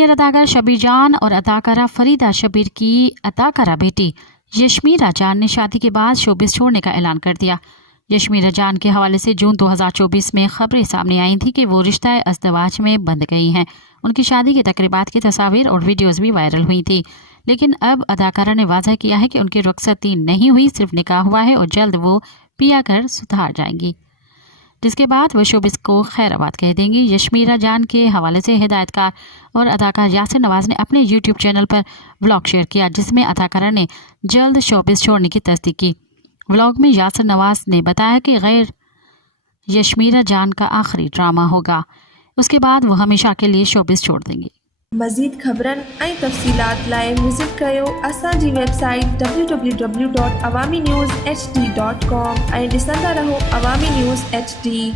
Senior अदाकार शबीर जान और अदाकारा फरीदा शबीर की अदाकारा बेटी यशमीरा जान ने शादी के बाद शोबिस छोड़ने का ऐलान कर दिया। यशमीरा जान के हवाले से जून 2024 में खबरें सामने आई थी कि वो रिश्ता अज़दवाज में बंध गई हैं। उनकी शादी की तकरीबात की तस्वीर और वीडियोज़ भी वायरल हुई थी, लेकिन अब अदाकारा ने वाज़ह किया है कि उनकी रुखसती नहीं हुई, सिर्फ निकाह हुआ है और जल्द वो पिया कर सुधार जाएंगी, जिसके बाद वो शोबिस को खैराबाद कह देंगी। यशमीरा जान के हवाले से हिदायतकार और अदाकार यासिर नवाज ने अपने यूट्यूब चैनल पर व्लॉग शेयर किया, जिसमें अदाकारा ने जल्द शोबिस छोड़ने की तस्दीक की। व्लॉग में यासिर नवाज ने बताया कि गैर यशमीरा जान का आखिरी ड्रामा होगा, उसके बाद वो हमेशा के लिए शोबिस छोड़ देंगी। मज़ीद ख़बरनि ऐं तफ़सीलात लाइ विज़िट कयो असांजी वेबसाइट www.awamiNewsHD.com ऐं ॾिसंदा रहो अवामी न्यूज़ HD।